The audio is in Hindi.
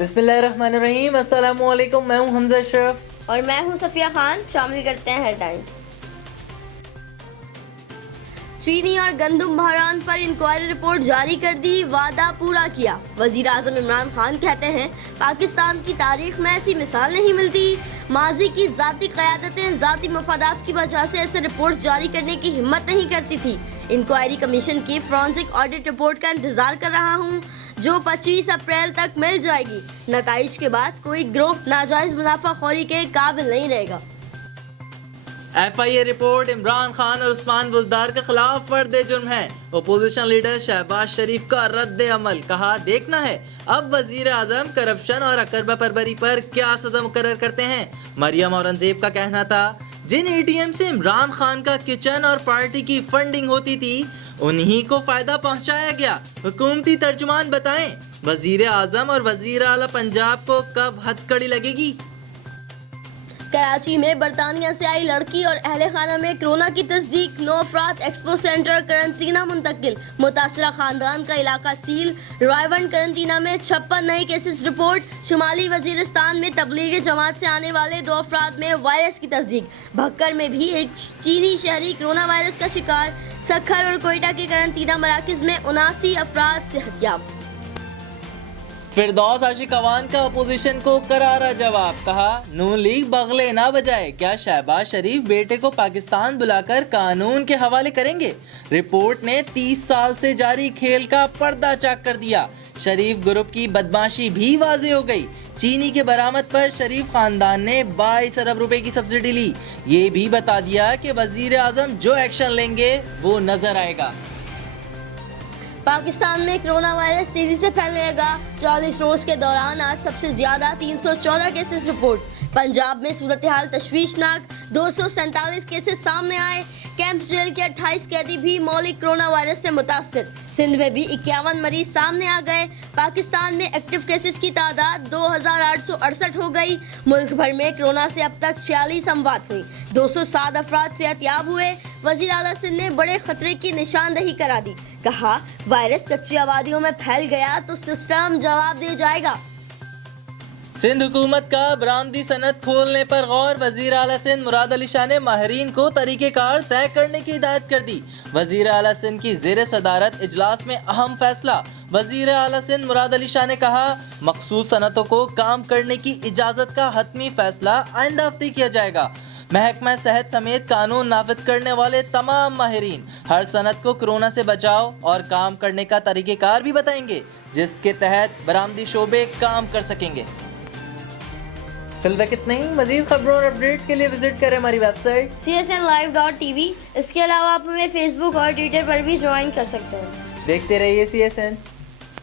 बिस्मिल्लाहिर्रहमानिर्रहीम। अस्सलामुअलैकुम। मैं हूं हमजा अशरफ और मैं हूं सफिया खान। शामिल करते हैं हेडलाइंस। चीनी और गंदम बहरान पर इंक्वायरी रिपोर्ट जारी कर दी, वादा पूरा किया। वजीर आजम इमरान खान कहते हैं पाकिस्तान की तारीख में ऐसी मिसाल नहीं मिलती। माजी की जाती क़यादतें जाती मफादात की वजह से ऐसे रिपोर्ट जारी करने की हिम्मत नहीं करती थी। इंक्वायरी कमीशन की फॉरेंसिक ऑडिट रिपोर्ट का इंतजार कर रहा हूँ, जो 25 अप्रैल तक मिल जाएगी। नताइज के बाद कोई गिरोह नाजायज मुनाफाखोरी के काबिल नहीं रहेगा। FIA रिपोर्ट इमरान खान और उस्मान बुज़दार के खिलाफ फर्द जुर्म है। ओपोजिशन लीडर शहबाज शरीफ का रद्द अमल, कहा देखना है अब वजीर आजम करप्शन और अकरबा परबरी पर क्या सजा मुकर्रर करते हैं। मरियम औरंगजेब का कहना था जिन ATM से इमरान खान का किचन और पार्टी की फंडिंग होती थी उन्हीं को फायदा पहुंचाया गया। हुकूमती तर्जुमान बताएं वजीर आजम और वजीर आला पंजाब को कब हथकड़ी लगेगी। कराची में बरतानिया से आई लड़की और अहले खाना में कोरोना की तस्दीक। 9 अफराद एक्सपो सेंटर करंतना मुंतकिल। मुतासरा खानदान का इलाका सील। रायवंड करंतना में 56 नए केसेस रिपोर्ट। शुमाली वजीरिस्तान में तबलीगी जमात से आने वाले 2 अफराद में वायरस की तस्दीक। भक्कर में भी एक चीनी शहरी कोरोना वायरस का शिकार। सखर और कोयटा के करंतना मराकज में 79 अफराद सेहतियाब। फिरदौस आशिक अवान का अपोजिशन को करारा जवाब, कहा नून लीग बगले ना बजाए। क्या शहबाज शरीफ बेटे को पाकिस्तान बुलाकर कानून के हवाले करेंगे। रिपोर्ट ने 30 साल से जारी खेल का पर्दा चाक कर दिया। शरीफ ग्रुप की बदमाशी भी वाज़ेह हो गई। चीनी के बरामद पर शरीफ खानदान ने 22 अरब रुपए की सब्सिडी ली। ये भी बता दिया कि वजीर आजम जो एक्शन लेंगे वो नजर आएगा। पाकिस्तान में कोरोना वायरस तेजी से फैलने लगा। 40 रोज के दौरान आज सबसे ज्यादा 314 केसेस रिपोर्ट। पंजाब में सूरत हाल तशवीशनाक। 247 केसेस सामने आए। कैंप जेल के 28 कैदी भी मौलिक कोरोना वायरस से मुतासर। सिंध में भी 51 मरीज सामने आ गए। पाकिस्तान में एक्टिव केसेस की तादाद 2868 हो गई। मुल्क भर में कोरोना से अब तक 46 अमवात हुई। 207 अफराद सेहतियाब हुए। वजीर आला सिंध ने बड़े खतरे की निशानदही करा दी। कहा वायरस कच्ची आबादियों में फैल गया तो सिस्टम जवाब दे जाएगा। सिंध हुकूमत का बरामदी सनत खोलने पर गौर। वजीर आला सिंध मुराद अली शाह ने माहिरीन को तरीक़ेकार तय करने की हिदायत कर दी। वजीर आला सिंध की ज़ेर सदारत इजलास में अहम फैसला। वजीर आला सिंध मुराद अली शाह ने कहा मखसूस सनतों को काम करने की इजाज़त का हतमी फैसला आइंदा हफ्ते किया जाएगा। महकमा सेहत समेत कानून नाफिज करने वाले तमाम माहिरीन हर सनत को कोरोना से बचाव और काम करने का तरीक़ेकार भी बताएंगे, जिसके तहत बरामदी शोबे काम कर सकेंगे। फिलहाल इतना ही। मजीद खबरों और अपडेट्स के लिए विजिट करें हमारी वेबसाइट csnlive.tv। इसके अलावा आप हमें फेसबुक और ट्विटर पर भी ज्वाइन कर सकते हैं। देखते रहिए CSN।